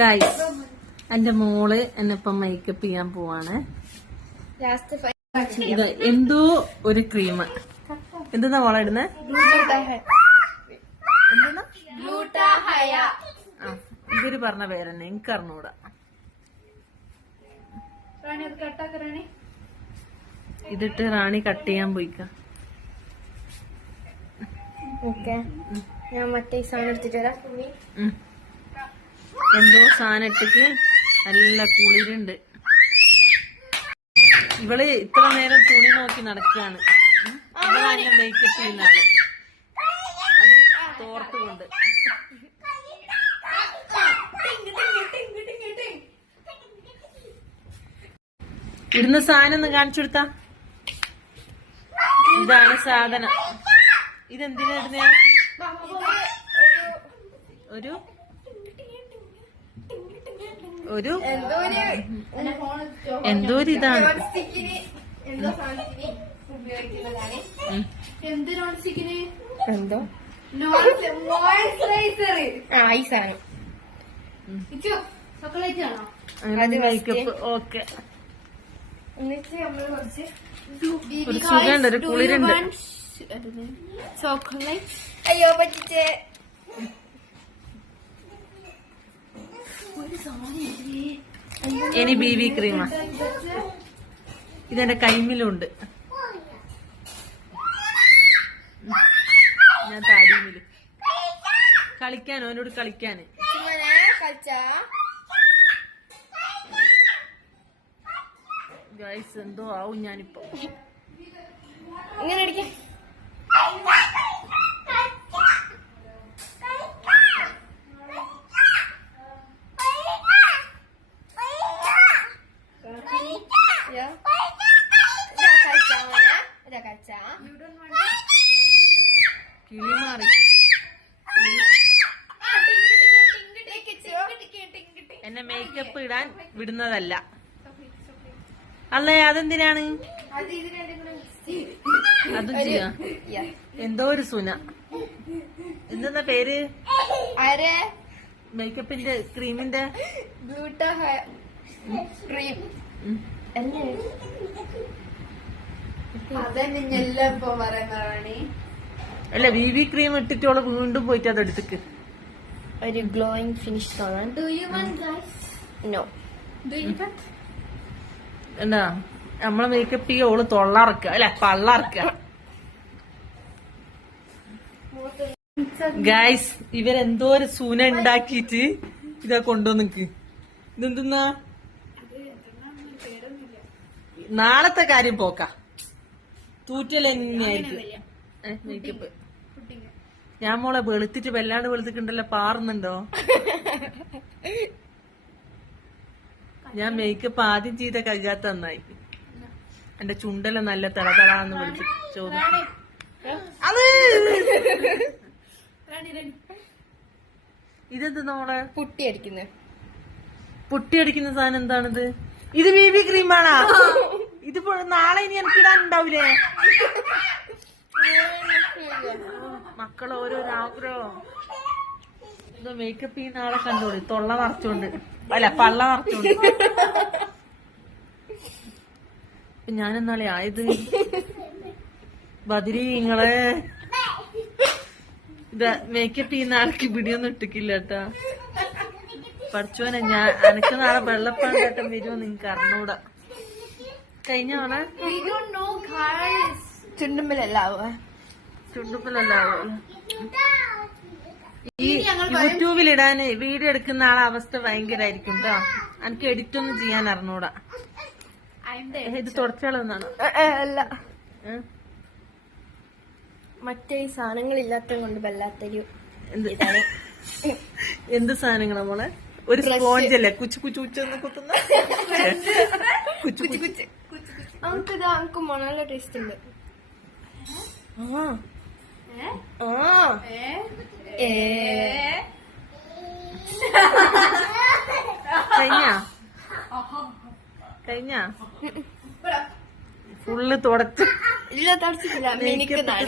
Guys എന്റെ മോള് എന്നെ ഇപ്പം മേക്കപ്പ് ചെയ്യാൻ പോവാണ്. ഇത് എന്തോ ഒരു ക്രീം എന്താ മോളെ ഇടുന്നേ? ഇവര് പറഞ്ഞ പേരെന്നെ എനിക്ക് അറിഞ്ഞൂടാ. ഇതിട്ട് റാണി കട്ട് ചെയ്യാൻ പോയിക്ക. ഞാൻ മറ്റേ സാധനം എടുത്തിട്ട് വരാം. എന്തോ സാധനം ഇട്ടിട്ട് നല്ല കുളിരുണ്ട്. ഇവള് ഇത്ര നേരം തുണി നോക്കി നടക്കുകയാണ്. ഇവളെ മേക്കപ്പ് ചെയ്യുന്ന ആള്, അതും തോർത്തുകൊണ്ട്. ഇടുന്ന സാധനം ഒന്ന് കാണിച്ചു കൊടുത്താ. ഇതാണ് സാധനം. ഇതെന്തിനാ ഇടുന്ന? ഒരു ഒരു എന്തോ ഒരു ഇതാണ്. എന്തോ ഈ സാധനം മേക്കപ്പ്. ഓക്കെ, ഒരു സുഖമുണ്ട്, ഒരു കുളിരുണ്ട്. ചോക്ലേറ്റ്. അയ്യോ പറ്റിച്ചേ. ഇനി BB ക്രീമാ. ഇതെന്റെ കൈമിലുണ്ട്. ഞാൻ താടിമില് കളിക്കാനോ അവനോട് കളിക്കാന്. ഗൈസ് എന്തോ ആവും ഞാനിപ്പോ. ഇങ്ങനെ അടിക്കാം. കിളി മാറി. എന്നെ മേക്കപ്പ് ഇടാൻ വിടുന്നതല്ല അല്ലേ? അതെന്തിനാണ്? അതും ചെയ്യാ. എന്തോ ഒരു സുന. എന്താ പേര്? മേക്കപ്പിന്റെ ക്രീമിന്റെ ക്രീം. അല്ല, BB ക്രീം ഇട്ടിട്ടോള് വീണ്ടും പോയിട്ട് അതെടുത്തേക്ക്. ഒരു ഗ്ലോയിങ് ഫിനിഷ് കാണാൻ. എന്താ നമ്മളെ മേക്കപ്പ് ചെയ്യ ഓള് തൊള്ളറക്ക അല്ല പള്ളറക്ക. ഗൈസ് ഇവരെന്തോ ഒരു സൂന ഉണ്ടാക്കിട്ട് ഇതാ കൊണ്ടുവന്നിക്ക്. ഇതെന്തെന്നാ? നാളത്തെ കാര്യം പോക്ക. തൂറ്റൽ തന്നെയായിരിക്കും മേക്കപ്പ്. ഞാൻ മോളെ വെളുത്തിട്ട് വല്ലാണ്ട് വെളുത്തിട്ടുണ്ടല്ലോ, പാറുന്നുണ്ടോ? ഞാൻ മേക്കപ്പ് ആദ്യം ചെയ്ത കഴുകാത്ത നന്നായി. എന്റെ ചുണ്ടെല്ലാം നല്ല തിളതളാന്ന് വിളിച്ച് ചോദിച്ചു. ഇതെന്താ മോളെ? പൊട്ടിയടിക്കുന്ന സാധനം എന്താണിത്? ഇത് BB ക്രീമാണാ? ഇതിപ്പോ നാളെ ഇനി എനിക്ക് ഇടാനുണ്ടാവൂലേ? മക്കൾ ഓരോരോ ആഗ്രഹം. ഇത് മേക്കപ്പ് ചെയ്യുന്ന ആളെ കണ്ടോളി, തൊള്ള നിറച്ചോണ്ട് അല്ല പള്ള നിറച്ചോണ്ട്. ഞാനെന്നാളെ ആയത് ബദിരി നിങ്ങളെ ഇത് മേക്കപ്പ് ചെയ്യുന്ന ആൾക്ക് പിടിയൊന്നും ഇട്ടിക്കില്ല കേട്ടാ. പഠിച്ചോനെ ഞാൻ എനക്ക് നാളെ വെള്ളപ്പാൻ കേട്ടം വരുമോ നിങ്ങക്ക് അറിഞ്ഞൂടാ. കഴിഞ്ഞാണ് ചുണ്ടുമ്പലല്ലാവോ? ഈ യൂട്യൂബിലിടാന് വീഡിയോ എടുക്കുന്ന ആളെ അവസ്ഥ ഭയങ്കരായിരിക്കും കേട്ടോ. എനിക്ക് എഡിറ്റ് ഒന്നും ചെയ്യാൻ അറിഞ്ഞൂടാ. ഇത് തുടച്ചാളെന്നാണ്. അല്ല, മറ്റേ സാധനങ്ങളില്ലാത്ത കൊണ്ട് വല്ലാത്തൊരു. എന്ത് സാധനങ്ങളാ മോളെ? ഒരു സ്പോഞ്ചല്ലേ കുച്ചു കുച്ചു കുച്ചെന്ന് കുത്തുന്ന? കുച്ചു കുച്ചു. നമുക്ക് നല്ല ടേസ്റ്റ് ഉണ്ട്. കഴിഞ്ഞ ഫുള്ള് തുടച്ച് തുടച്ചിട്ടില്ല.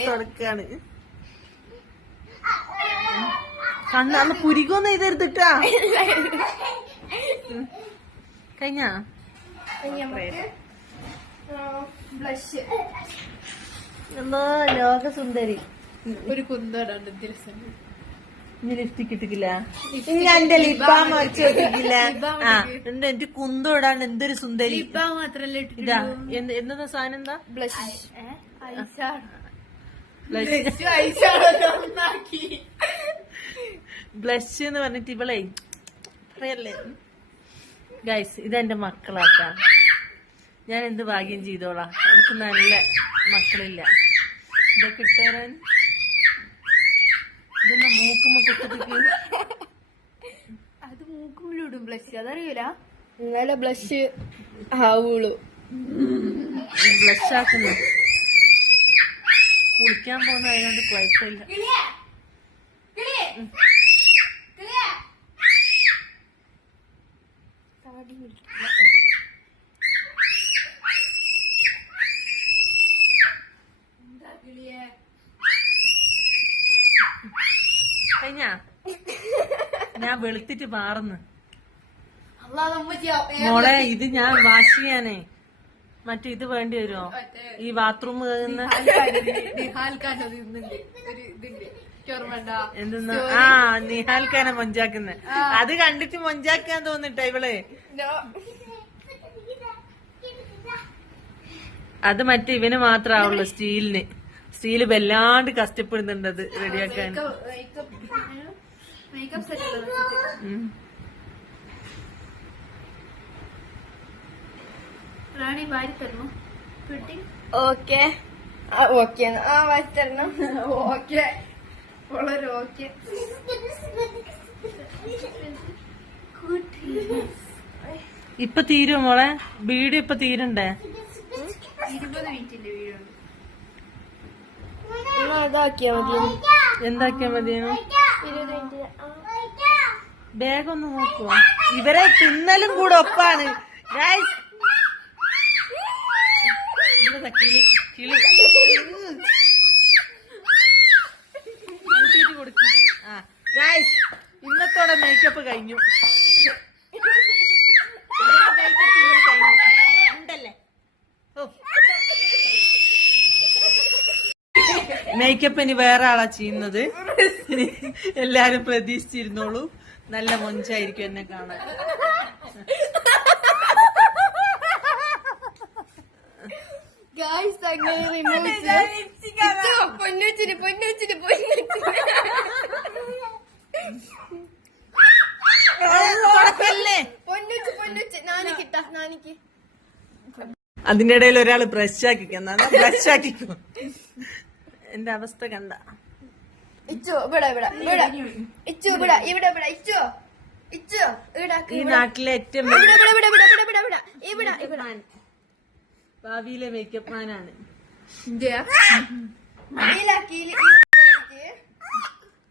തുടക്കാണ്. കണ്ണാണ് പുരികൊന്നും എഴുതരുതിട്ടാ. കഴിഞ്ഞാ ബ്ലഷ് എന്തോ ലോകസുന്ദരി. ഒരു കുന്തോടാണ്ട് ദിവസം ഇനി ലിപ്സ്റ്റിക് ഇട്ടിക്കില്ല, ഞാൻ എന്റെ ലിപ്പാൻ മറിച്ച് വെക്കില്ല. ആ എന്റെ കുന്തം ഇടാണ്ട് എന്തൊരു സുന്ദരി. മാത്രല്ല ഇതാ എന്താ സാധനം, എന്താ ബ്ലഷ് ബ്ലഷ് എന്ന് പറഞ്ഞിട്ട് ഇവളെ പറയല്ലേ ഗൈസ്, ഇതെന്റെ മക്കളാട്ടാ. ഞാൻ എന്ത് ഭാഗ്യം ചെയ്തോളാം, എനിക്ക് നല്ല മക്കളില്ല. ഇതൊക്കെ ഇട്ടേരാൻ ഇതെന്താ മൂക്കുമ്പോ കുത്തിട്ട് അത് മൂക്കുമ്പിലിടും ബ്ലഷ്, അതറിയൂല. ഇന്നലെ ബ്ലഷ് ആവുള്ളൂ. ബ്ലഷ് ആക്കുന്നു. കുളിക്കാൻ പോകുന്ന അതിനോട് കുഴപ്പമില്ല. കഴിഞ്ഞാ ഞാൻ വെളുത്തിട്ട് മാറുന്നു മോളെ. ഇത് ഞാൻ വാഷ് ചെയ്യാനേ മറ്റേ ഇത് വേണ്ടി വരുമോ, ഈ ബാത്റൂം കഴുകുന്ന എന്തെന്നാ? ആ നിഹാൽക്കാനെ മൊഞ്ചാക്കുന്നെ. അത് കണ്ടിട്ട് മൊഞ്ചാക്കാൻ തോന്നിട്ടാ ഇവളെ. അത് മറ്റേ ഇവന് മാത്രാവുള്ളു, സ്റ്റീല് വല്ലാണ്ട് കഷ്ടപ്പെടുന്നുണ്ട് അത് റെഡിയാക്കാൻ. റാണി വാരി തരണോ? ഓക്കെ ഓക്കെ ആ വാരി തരണം. ഓക്കെ വളരെ ഓക്കെ. ഇപ്പൊ തീരുമോ മോളെ? വീഡിയോ ഇപ്പൊ തീരണ്ടേ? 20 മിനിറ്റിന്റെ വീഡിയോ ഉണ്ട്. അതാക്കിയാ മതി. എന്താക്കിയാ മതിയോ? 20 മിനിറ്റ്. ബാഗ് ഒന്ന് നോക്കുവോ? ഇവരെ തിന്നലും കൂടെ ഒപ്പാണ്. കിളി കൂട്ടിട്ട് കൊടുക്കും. ആ ഗൈസ്, ഇന്നത്തോടെ മേക്കപ്പ് കഴിഞ്ഞു. മേക്കപ്പ് ഇനി വേറെ ആളാ ചെയ്യുന്നത്. എല്ലാരും പ്രതീക്ഷിച്ചിരുന്നോളൂ, നല്ല മൊഞ്ചായിരിക്കും എന്നെ കാണാൻ. അതിന്റെ ഇടയിൽ ഒരാള് ബ്രഷ് ആക്കിക്കുന്ന ബ്രഷ് ആക്കിക്കോ. എന്റെ അവസ്ഥ കണ്ട. ഈ നാട്ടിലെ ഏറ്റവും ഭാവിയിലെ മേക്കപ്പ് മാനാണ്.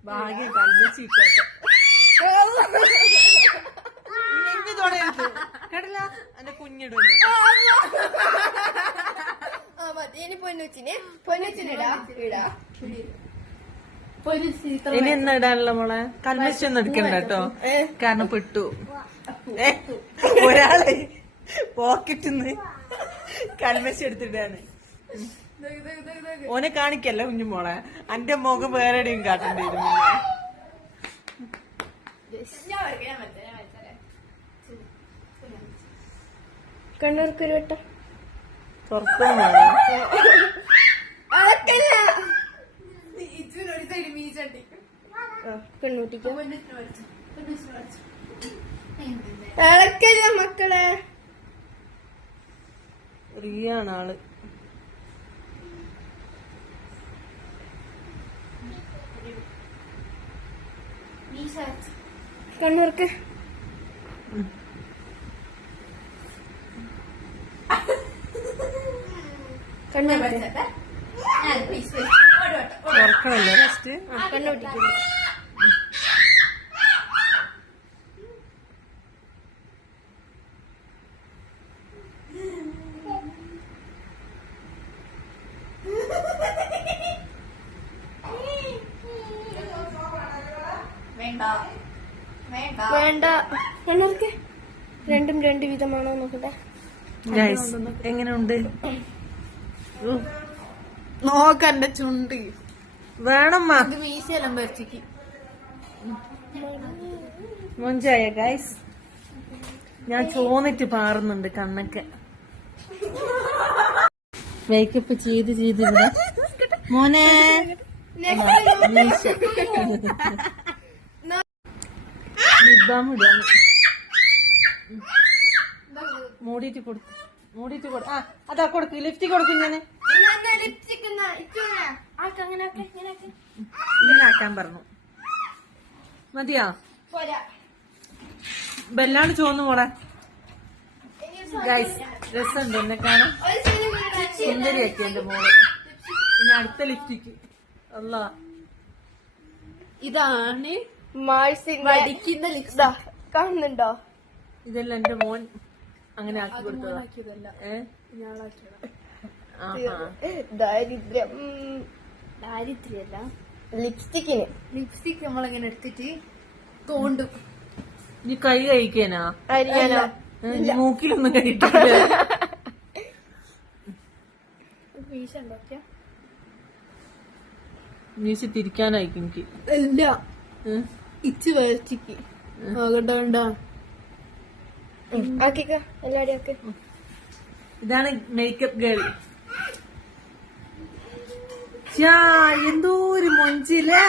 ഭാഗ്യം കൽവച്ചിട്ട കേട്ടില്ല എന്റെ കുഞ്ഞിടുന്നു. ഇനി എന്നാ ഇടാനുള്ള മോളെ? കൽമശി ഒന്നും എടുക്കണ്ട കേട്ടോ, കാരണം പെട്ടു. ഒരാളെ പോക്കറ്റിന്ന് കൽമശി എടുത്തിട്ടാണ്. ഓനെ കാണിക്കല്ല കുഞ്ഞുമോളെ, അന്റെ മുഖം വേറെ എവിടെയും കാട്ടേണ്ടി വരും. കണ്ണൂർക്കൊരു വട്ടം പുറത്തു ഇളക്കല്ല മക്കളെ. റിയാണ് ആള്. കണ്ണൂർക്ക് ഉറക്കമല്ലേ ഫസ്റ്റ്? കണ്ണൂട്ടിക്കുന്നു. വേണ്ട. കണ്ണൂർക്ക് രണ്ടും രണ്ട് വിധമാണോ നോക്കട്ടെ. ഗൈസ് എങ്ങനെയുണ്ട്? നോക്കണ്ട ചുണ്ട് വേണമ്മ ഇത് മീശയെല്ലാം പറിച്ചിക്ക്. മൊഞ്ചായ ഗൈസ്. ഞാൻ ചോന്നിട്ട് പാറുന്നുണ്ട് കണ്ണൊക്കെ. മേക്കപ്പ് ചെയ്ത് ഇവിടെ മോനെ മൂടിയിട്ട് കൊടുത്തു. ആ അതാ കൊടുക്ക്, ലിഫ്റ്റ് കൊടുക്കും. ഇങ്ങനെ ഇങ്ങനെ ആക്കാൻ പറഞ്ഞു. മതിയാ? ബെല്ലാണ് ചോന്നു മോളെ. ഗൈസ് രസമുണ്ട് എന്നെ കാണാൻ. സുന്ദരിയാക്കി എന്റെ മോള്. ഇനി അടുത്ത ലിഫ്റ്റിക്ക്. അല്ല ഇതാണ് മടിക്കുന്ന ലിപ്സ്റ്റിക്. കാണുന്നുണ്ടോ? ഇതെല്ലാം എന്റെ മോൻ അങ്ങനെ ആക്കി കൊടുത്തതാ. ദാരിദ്ര്യം. ദാരിദ്ര്യല്ല, ലിപ്സ്റ്റിക്കിന്. ലിപ്സ്റ്റിക് നമ്മളിങ്ങനെ എടുത്തിട്ട് തോണ്ടും. നീ കൈ കഴിക്കാനാ? അരിയാനോ? മൂക്കിലൊന്നും കഴിക്കില്ല. മീശ തിരിക്കാനായിരിക്കും എനിക്ക്. ഇല്ല ഇച്ച് വരച്ചിക്ക്. കണ്ട ആക്കിക്ക എല്ലാടി ആക്കി. ഇതാണ് മേക്കപ്പ് ഗേൾ. എന്തോ ഒരു മൊഞ്ചില്ലേ,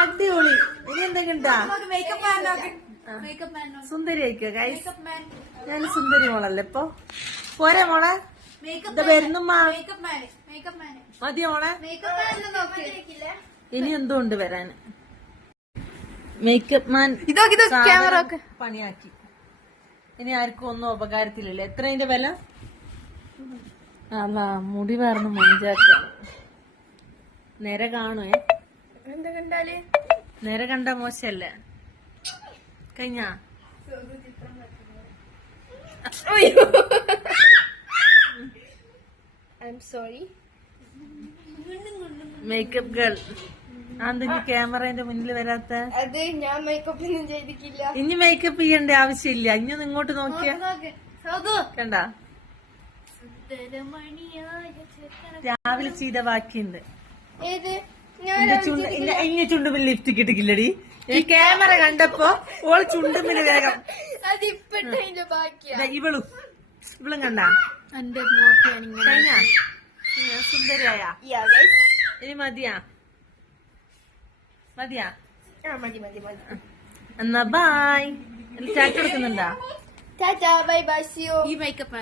അടിപൊളി. ഇനി എന്തെങ്കിലും സുന്ദരി ആയിക്കോ ഗൈസ്. ഞാൻ സുന്ദരി മോളല്ലേ ഇപ്പൊ. പോരെ മോളെ? വരുന്നുമ്മ. മതിയോ മോളെ? ഇനി എന്തോ ഉണ്ട് വരാന്. മേക്കപ്പ് മാൻ പണിയാക്കി. ഇനി ആർക്കും ഒന്നും ഉപകാരത്തിലില്ല. എത്ര അതിന്റെ വില? അല്ല മുടി വേർന്ന് മഞ്ചാക്കാണ്. നേരെ കാണുവേ. എന്താ കണ്ടാല് നേരെ കണ്ട മോശല്ലേ? കഴിഞ്ഞാ മേക്കപ്പ് ഗേൾ. അതെന്താ ക്യാമറന്റെ മുന്നിൽ വരാത്ത? അത് ഞാൻ മേക്കപ്പ് ഒന്നും ചെയ്തിട്ടില്ല. ഇനി മേക്കപ്പ് ചെയ്യേണ്ട ആവശ്യമില്ല. ഇനി ഇങ്ങോട്ട് നോക്കിയാ കണ്ട, രാവിലെ ചെയ്ത ബാക്കിയുണ്ട്. ഏത് ഇനി ചുണ്ടുമിൽ ലിഫ്റ്റ് കിട്ടിക്കില്ലടി. ഈ ക്യാമറ കണ്ടപ്പോ ഓള് ചുണ്ടുമിൽ വേഗം. അതിപ്പന്റെ ബാക്കിയാ. ഇവളും കണ്ട എന്റെ കഴിഞ്ഞ സുന്ദരിയായ. ഇനി മതിയാ? മതിയാ? മതി മതി മതി. എന്നാ ബായ്. ചാറ്റ് കൊടുക്കുന്നുണ്ടാ? ടാറ്റാ ബൈ ബൈ സി യു. ഈ മേക്കപ്പ്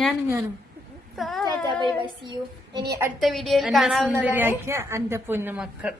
ഞാനും ടാറ്റാ ബൈ ബൈ സി യു. ഇനി അടുത്ത വീഡിയോയിൽ കാണാവുന്നതാണ്. എന്റെ പൊന്നു മക്കൾ.